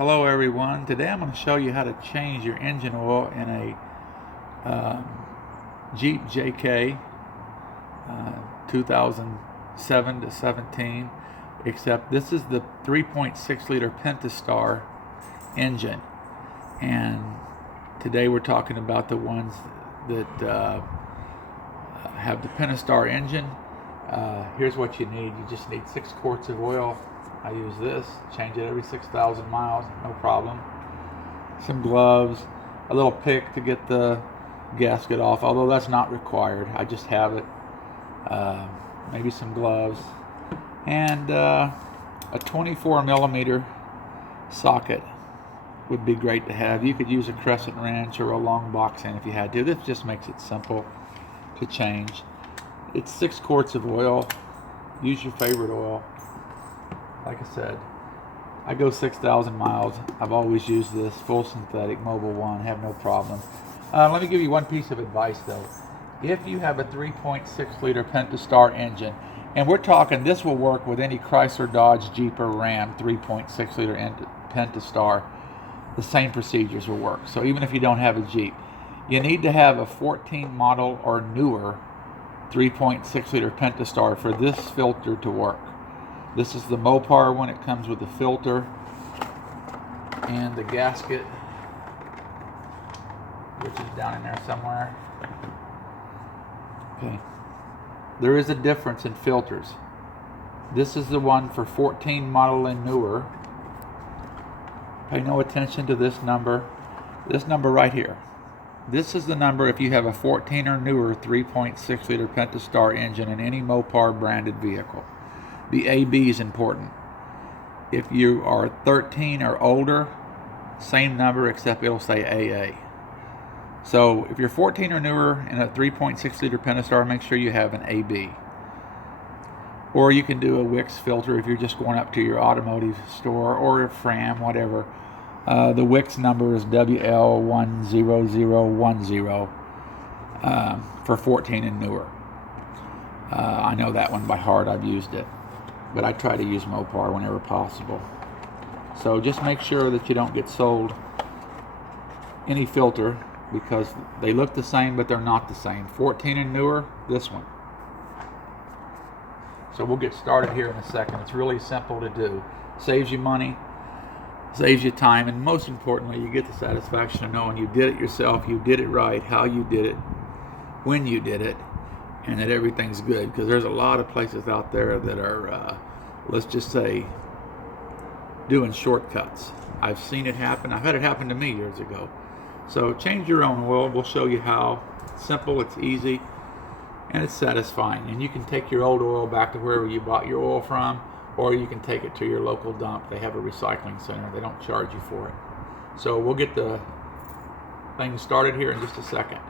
Hello everyone. Today I'm going to show you how to change your engine oil in a Jeep JK 2007 to 17, except this is the 3.6 liter pentastar engine, and today we're talking about the ones that have the pentastar engine. Here's what you need. You just need 6 quarts of oil. I use this, change it every 6,000 miles, no problem. Some gloves, a little pick to get the gasket off, although that's not required. I just have it. Maybe some gloves, and a 24 millimeter socket would be great to have. You could use a crescent wrench or a long box end if you had to. This just makes it simple to change. It's 6 quarts of oil. Use your favorite oil. Like I said, I go 6,000 miles. I've always used this full synthetic Mobil 1, have no problem. Let me give you one piece of advice though. If you have a 3.6 liter pentastar engine, and we're talking this will work with any Chrysler, Dodge, Jeep, or Ram 3.6 liter pentastar, the same procedures will work. So even if you don't have a Jeep, you need to have a 14 model or newer 3.6 liter pentastar for this filter to work. This is the Mopar one. It comes with the filter and the gasket, which is down in there somewhere. Okay. There is a difference in filters. This is the one for 14 model and newer. Pay no attention to this number. This number right here. This is the number if you have a 14 or newer 3.6 liter pentastar engine in any Mopar branded vehicle. The AB is important. If you are 13 or older, same number except it'll say AA. So if you're 14 or newer in a 3.6 liter pentastar, make sure you have an AB. Or you can do a Wix filter if you're just going up to your automotive store or a Fram, whatever. The Wix number is WL10010 for 14 and newer. I know that one by heart. I've used it. But I try to use Mopar whenever possible. So just make sure that you don't get sold any filter, because they look the same but they're not the same. 14 and newer, this one. So we'll get started here in a second. It's really simple to do. Saves you money, saves you time, and most importantly, you get the satisfaction of knowing you did it yourself, you did it right, how you did it, when you did it, and that everything's good. Because there's a lot of places out there that are, let's just say, doing shortcuts. I've seen it happen. I've had it happen to me years ago. So change your own oil. We'll show you how. It's simple, it's easy, and it's satisfying. And you can take your old oil back to wherever you bought your oil from, or you can take it to your local dump. They have a recycling center. They don't charge you for it. So we'll get the thing started here in just a second.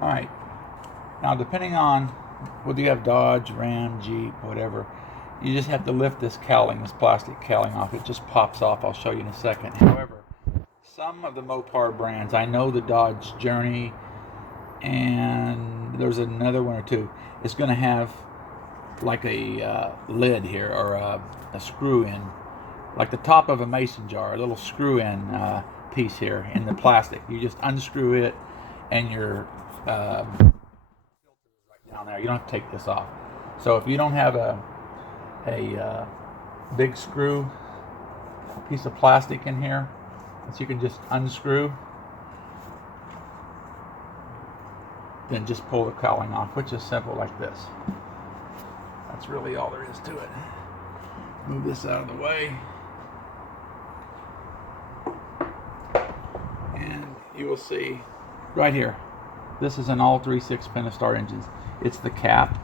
All right. Now, depending on whether you have Dodge, Ram, Jeep, whatever, you just have to lift this cowling, this plastic cowling off. It just pops off. I'll show you in a second. However, some of the Mopar brands, I know the Dodge Journey, and there's another one or two, it's going to have like a lid here, or a screw in, like the top of a mason jar, a little screw in piece here in the plastic. You just unscrew it, and your down there. You don't have to take this off. So if you don't have a big screw piece of plastic in here that you can just unscrew, then just pull the cowling off, which is simple like this. That's really all there is to it. Move this out of the way, and you will see right here, this is an all 3.6 pentastar engines. It's the cap.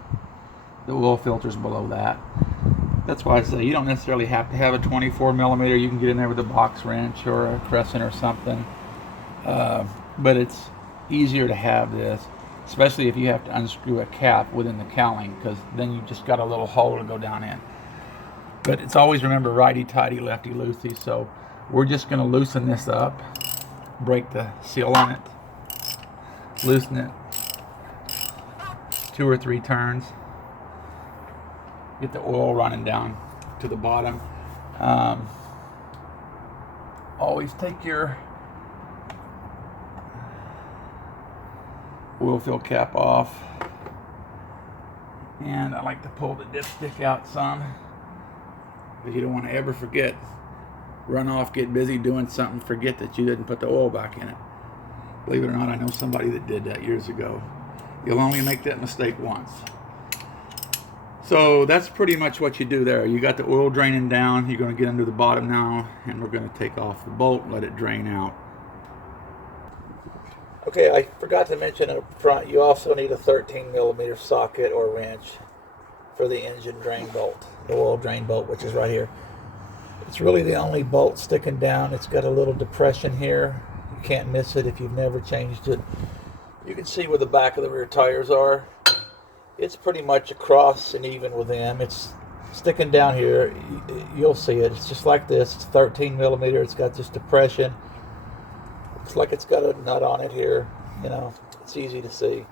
The oil filter's below that. That's why I say you don't necessarily have to have a 24 millimeter. You can get in there with a box wrench or a crescent or something. But it's easier to have this, especially if you have to unscrew a cap within the cowling, because then you just got a little hole to go down in. But it's always, remember, righty-tighty, lefty-loosey. So we're just going to loosen this up, break the seal on it, loosen it 2 or 3 turns, get the oil running down to the bottom. always take your oil fill cap off. And I like to pull the dipstick out some, because you don't want to ever forget. Run off, get busy doing something, forget that you didn't put the oil back in it. Believe it or not, I know somebody that did that years ago. You'll only make that mistake once. So that's pretty much what you do there. You got the oil draining down. You're going to get under the bottom now, and we're going to take off the bolt and let it drain out. Okay, I forgot to mention up front, you also need a 13mm socket or wrench for the engine drain bolt, the oil drain bolt, which is right here. It's really the only bolt sticking down. It's got a little depression here. You can't miss it if you've never changed it. You can see where the back of the rear tires are. It's pretty much across and even with them. It's sticking down here. You'll see it. It's just like this. It's 13mm. It's got this depression. Looks like it's got a nut on it here. You know, it's easy to see.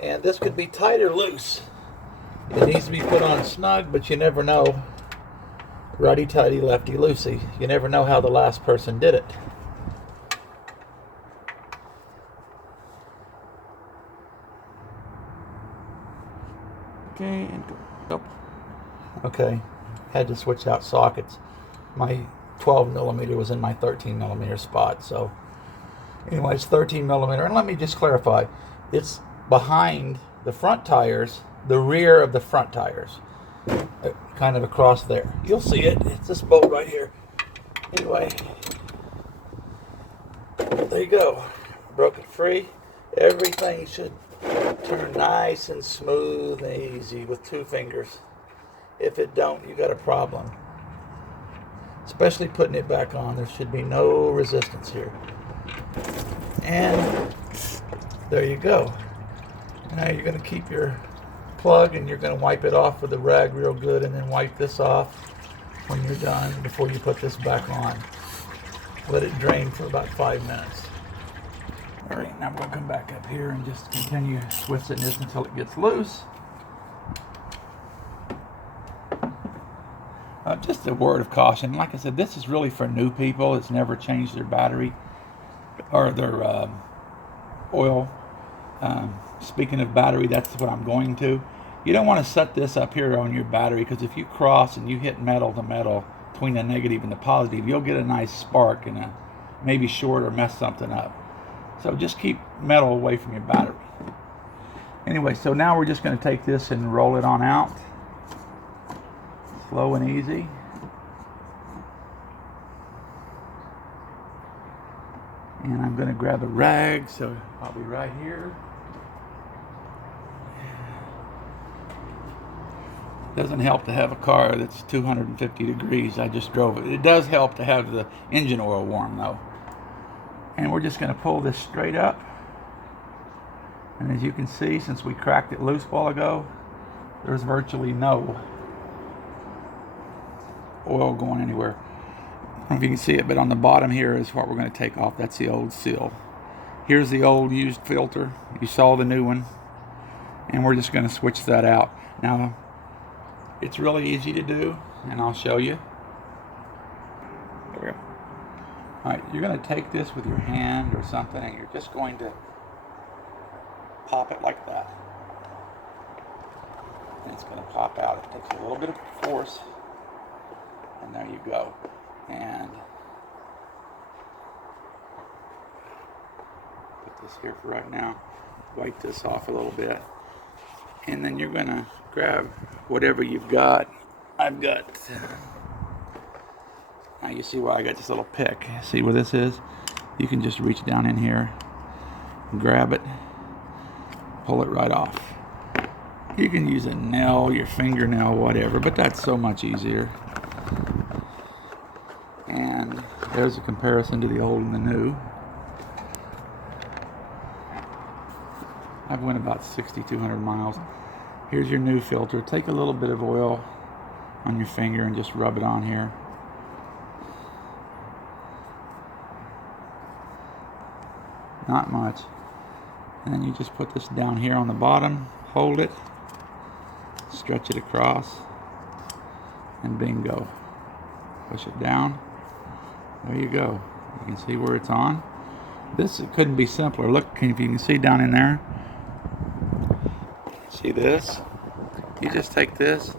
And this could be tight or loose. It needs to be put on snug, but you never know. Righty-tighty, lefty-loosey. You never know how the last person did it. Okay, and go. Okay, had to switch out sockets. My 12mm was in my 13mm spot, so anyway, it's 13mm. And let me just clarify, it's behind the front tires, the rear of the front tires, kind of across there. You'll see it. It's this bolt right here. Anyway, there you go. Broke it free. Everything should turn nice and smooth and easy with 2 fingers. If it don't, you got a problem. Especially putting it back on. There should be no resistance here. And there you go. Now you're going to keep your plug and you're going to wipe it off with a rag real good, and then wipe this off when you're done before you put this back on. Let it drain for about 5 minutes. Alright, now I'm going to come back up here and just continue twisting this until it gets loose. Just a word of caution. Like I said, this is really for new people that's never changed their battery or their oil. Speaking of battery, that's what I'm going to. You don't want to set this up here on your battery, because if you cross and you hit metal to metal between the negative and the positive, you'll get a nice spark and maybe short or mess something up. So just keep metal away from your battery. Anyway, so now we're just going to take this and roll it on out. Slow and easy. And I'm going to grab a rag, so I'll be right here. Doesn't help to have a car that's 250 degrees. I just drove it. It does help to have the engine oil warm though. And we're just going to pull this straight up. And as you can see, since we cracked it loose a while ago, there's virtually no oil going anywhere. I don't know if you can see it, but on the bottom here is what we're going to take off. That's the old seal. Here's the old used filter. You saw the new one. And we're just going to switch that out. Now, it's really easy to do, and I'll show you. There we go. Alright, you're going to take this with your hand or something, and you're just going to pop it like that. And it's going to pop out. It takes a little bit of force, and there you go. And put this here for right now. Wipe this off a little bit. And then you're going to grab whatever you've got. I've got, now you see why I got this little pick. See where this is? You can just reach down in here, grab it, pull it right off. You can use a nail, your fingernail, whatever, but that's so much easier. And there's a comparison to the old and the new. I've went about 6,200 miles. Here's your new filter. Take a little bit of oil on your finger and just rub it on here. Not much. And then you just put this down here on the bottom, hold it, stretch it across, and bingo. Push it down. There you go. You can see where it's on. This, it couldn't be simpler. Look, if you can see down in there. See this? You just take this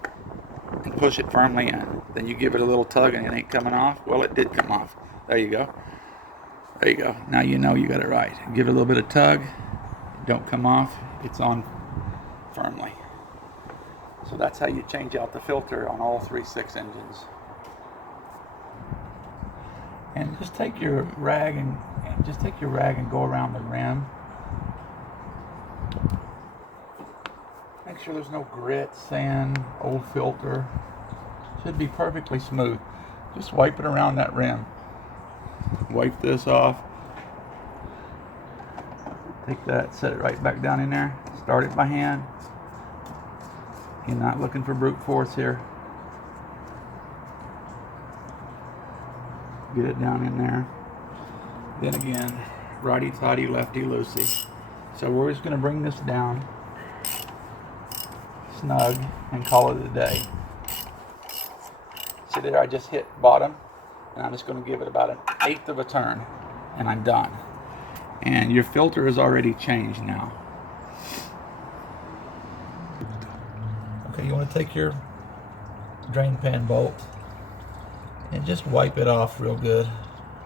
and push it firmly in. Then you give it a little tug and it ain't coming off. Well, it did come off. There you go. There you go. Now you know you got it right. Give it a little bit of tug. Don't come off. It's on firmly. So that's how you change out the filter on all 3.6 engines. And just take your rag and go around the rim. Make sure there's no grit, sand, old filter. Should be perfectly smooth. Just wipe it around that rim. Wipe this off. Take that, set it right back down in there. Start it by hand. You're not looking for brute force here. Get it down in there. Then again, righty-tighty, lefty-loosey. So we're just going to bring this down snug and call it a day. See there, I just hit bottom, and I'm just going to give it about 1/8 of a turn, and I'm done. And your filter is already changed now. Okay, you want to take your drain pan bolt and just wipe it off real good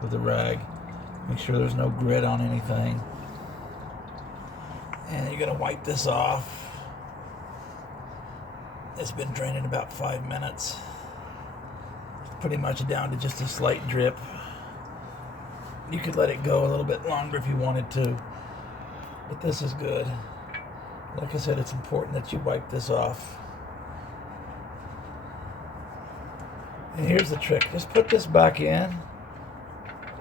with a rag. Make sure there's no grit on anything. And you're going to wipe this off. It's been draining about 5 minutes. Pretty much down to just a slight drip. You could let it go a little bit longer if you wanted to, but this is good. Like I said, it's important that you wipe this off. And here's the trick. Just put this back in.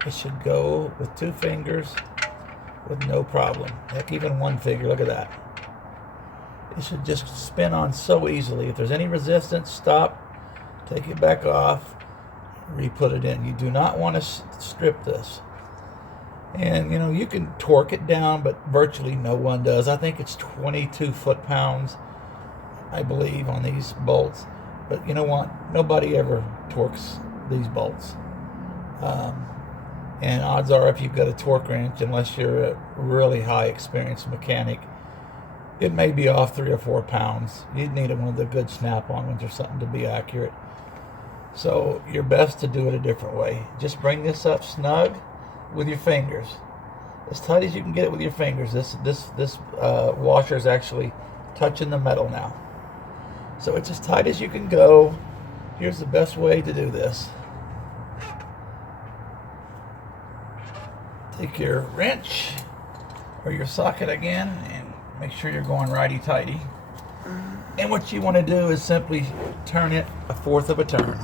It should go with 2 fingers with no problem. Heck, even 1 finger. Look at that. It should just spin on so easily. If there's any resistance, stop, take it back off, re-put it in. You do not want to strip this. And, you know, you can torque it down, but virtually no one does. I think it's 22 foot-pounds, I believe, on these bolts. But you know what? Nobody ever torques these bolts. And odds are, if you've got a torque wrench, unless you're a really high experienced mechanic, it may be off 3 or 4 pounds. You'd need one of the good snap-on ones or something to be accurate. So you're best to do it a different way. Just bring this up snug with your fingers, as tight as you can get it with your fingers. This washer is actually touching the metal now, so it's as tight as you can go. Here's the best way to do this. Take your wrench or your socket again and make sure you're going righty-tighty. And what you want to do is simply turn it 1/4 of a turn.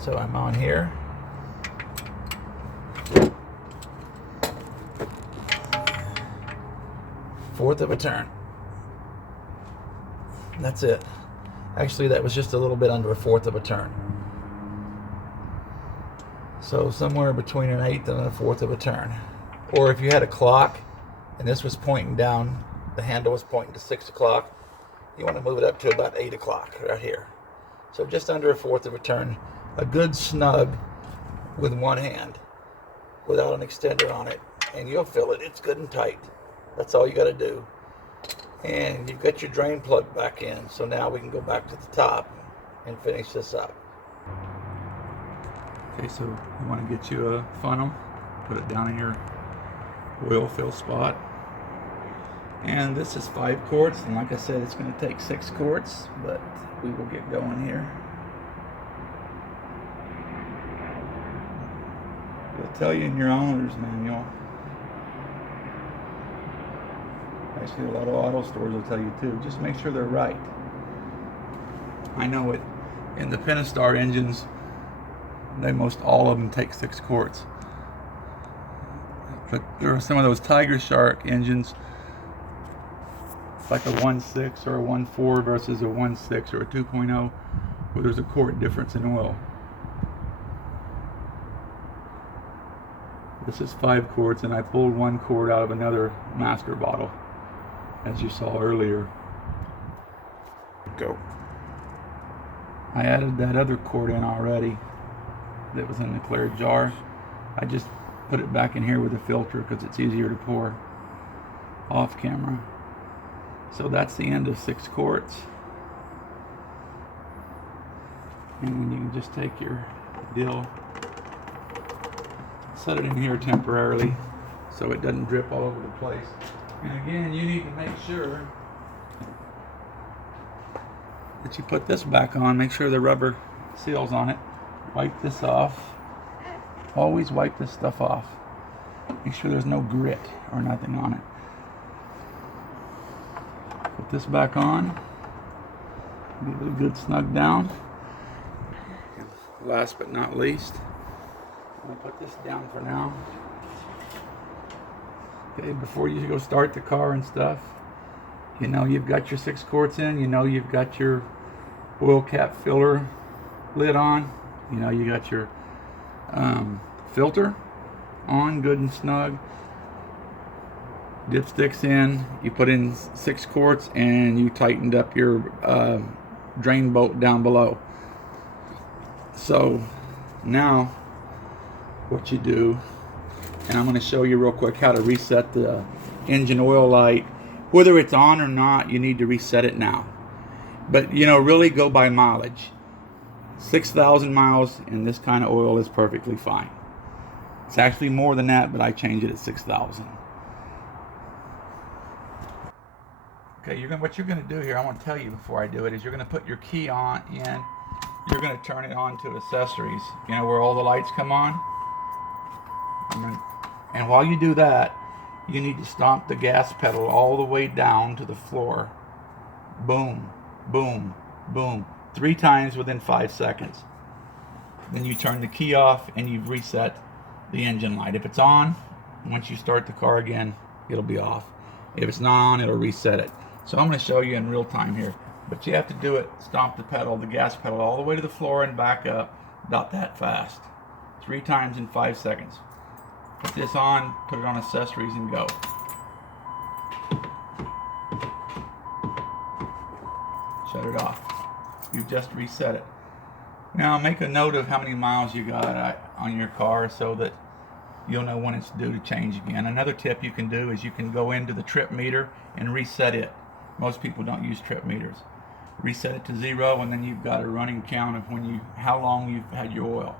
So I'm on here. Fourth of a turn. That's it. Actually, that was just a little bit under 1/4 of a turn. So somewhere between 1/8 and 1/4 of a turn. Or if you had a clock and this was pointing down, the handle was pointing to 6 o'clock, you want to move it up to about 8 o'clock right here. So just under 1/4 of a turn. A good snug with one hand without an extender on it, and you'll feel it. It's good and tight. That's all you got to do. And you've got your drain plug back in, so now we can go back to the top and finish this up. Okay, so you want to get you a funnel, put it down in your oil fill spot. And this is 5 quarts, and like I said, it's going to take 6 quarts, but we will get going here. It'll tell you in your owner's manual. Actually, a lot of auto stores will tell you too. Just make sure they're right. I know it. In the Pentastar engines, most all of them take 6 quarts. But there are some of those Tiger Shark engines, like a 1.6 or a 1.4 versus a 1.6 or a 2.0, where there's a quart difference in oil. This is 5 quarts, and I pulled 1 quart out of another master bottle, as you saw earlier. Go. I added that other quart in already. that was in the clear jar. I just put it back in here with a filter because it's easier to pour off camera. So that's the end of 6 quarts. And then you can just take your dill, set it in here temporarily so it doesn't drip all over the place. And again, you need to make sure that you put this back on. Make sure the rubber seals on it. Wipe this off. Always wipe this stuff off. Make sure there's no grit or nothing on it. Put this back on. Give it a good snug down. Last but not least, I'm going to put this down for now. Okay, before you go start the car and stuff, you know you've got your 6 quarts in, you know you've got your oil cap filler lid on, you know you got your filter on good and snug, dipsticks in, you put in 6 quarts, and you tightened up your drain bolt down below. So now what you do, and I'm going to show you real quick how to reset the engine oil light. Whether it's on or not, you need to reset it now. But you know, really go by mileage. 6,000 miles in this kind of oil is perfectly fine. It's actually more than that, but I change it at 6,000. Okay, what you're going to do here, I want to tell you before I do it, is you're going to put your key on in. You're going to turn it on to accessories, you know, where all the lights come on. And while you do that, you need to stomp the gas pedal all the way down to the floor. Boom, boom, boom. 3 times within 5 seconds. Then you turn the key off and you've reset the engine light. If it's on, once you start the car again, it'll be off. If it's not on, it'll reset it. So I'm going to show you in real time here. But you have to do it, stomp the pedal, the gas pedal, all the way to the floor and back up, about that fast. 3 times in 5 seconds. Put this on, put it on accessories, and go. Shut it off. You've just reset it. Now make a note of how many miles you got on your car so that you'll know when it's due to change again. Another tip you can do is you can go into the trip meter and reset it. Most people don't use trip meters. Reset it to 0, and then you've got a running count of how long you've had your oil.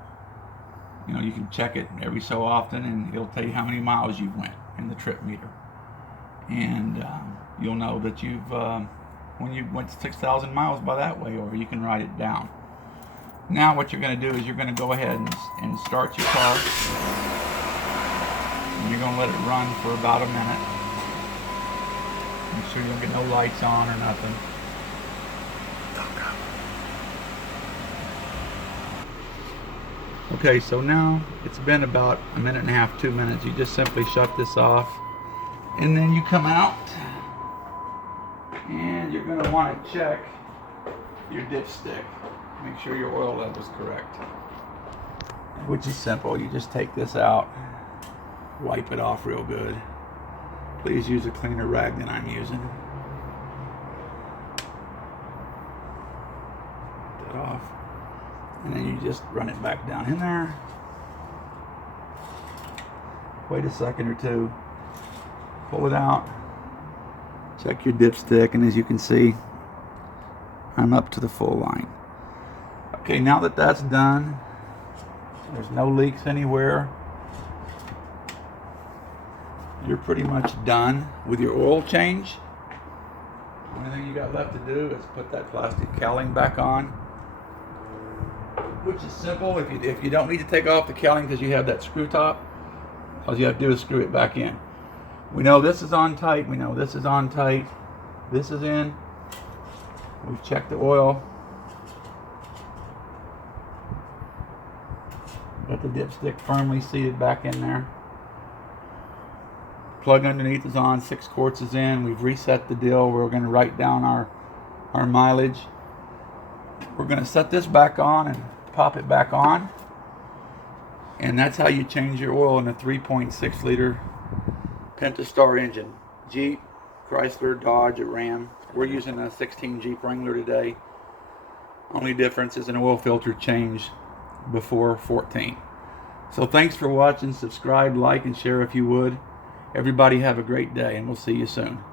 You know, you can check it every so often, and it'll tell you how many miles you went in the trip meter. And you'll know that you've when you went 6,000 miles by that way, or you can write it down. Now what you're going to do is you're going to go ahead and start your car. And you're going to let it run for about a minute. Make sure you don't get no lights on or nothing. Okay, so now it's been about a minute and a half, 2 minutes. You just simply shut this off, and then you come out, and you're going to want to check your dipstick. Make sure your oil level is correct, which is simple. You just take this out, wipe it off real good. Please use a cleaner rag than I'm using. Get that off. And then you just run it back down in there. Wait a second or two. Pull it out. Check your dipstick, and as you can see, I'm up to the full line. Okay, now that that's done, there's no leaks anywhere. You're pretty much done with your oil change. The only thing you got left to do is put that plastic cowling back on, which is simple. If you don't need to take off the cowling because you have that screw top, all you have to do is screw it back in. We know this is on tight. We know this is on tight. This is in. We've checked the oil. Got the dipstick firmly seated back in there. Plug underneath is on. 6 quarts is in. We've reset the dill. We're going to write down our mileage. We're going to set this back on and pop it back on. And that's how you change your oil in a 3.6 liter pentastar engine. Jeep, Chrysler, Dodge, or Ram. We're using a 16 Jeep Wrangler today. Only difference is an oil filter change before 14. So thanks for watching. Subscribe, like, and share if you would. Everybody have a great day, and we'll see you soon.